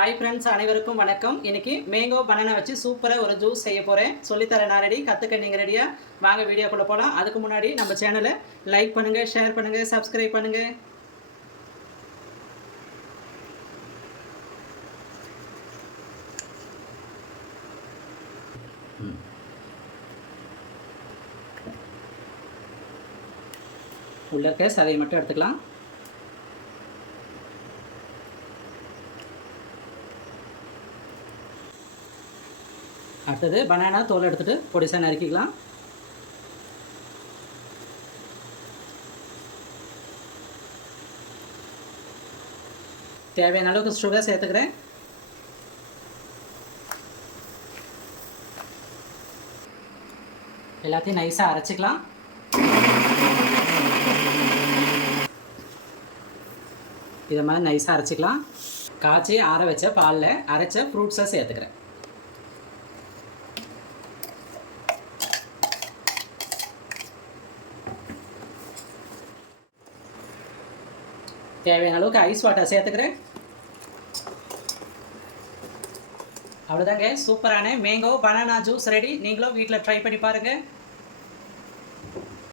Hi friends, அனைவருக்கும் வணக்கம். இன்றைக்கி மேங்கோ பனானா வச்சு சூப்பராக ஒரு ஜூஸ் செய்ய போகிறேன். சொல்லித்தரேன் நான் ரெடி, கற்றுக்க நீங்கள் ரெடியாக வாங்க வீடியோக்குள்ளே போகலாம். அதுக்கு முன்னாடி நம்ம சேனலை லைக் பண்ணுங்கள், ஷேர் பண்ணுங்கள், சப்ஸ்கிரைப் பண்ணுங்கள். உள்ள இருக்க சதையை மட்டும் எடுத்துக்கலாம். அடுத்தது பனானா தோல் எடுத்துகிட்டு பொடிசாக நறுக்கிக்கலாம். தேவையான அளவுக்கு சுகர் சேர்த்துக்கிறேன். எல்லாத்தையும் நைஸாக அரைச்சிக்கலாம். இதை மாதிரி நைஸாக அரைச்சிக்கலாம். காய்ச்சி ஆற வச்ச பாலில் அரைச்ச ஃப்ரூட்ஸை சேர்த்துக்கிறேன். தேவையான அளவுக்கு ஐஸ் வாட்டர் சேர்த்துக்கிறேன். அவ்வளோதாங்க, சூப்பரான மேங்கோ பனானா ஜூஸ் ரெடி. நீங்களும் வீட்டில் ட்ரை பண்ணி பாருங்கள்.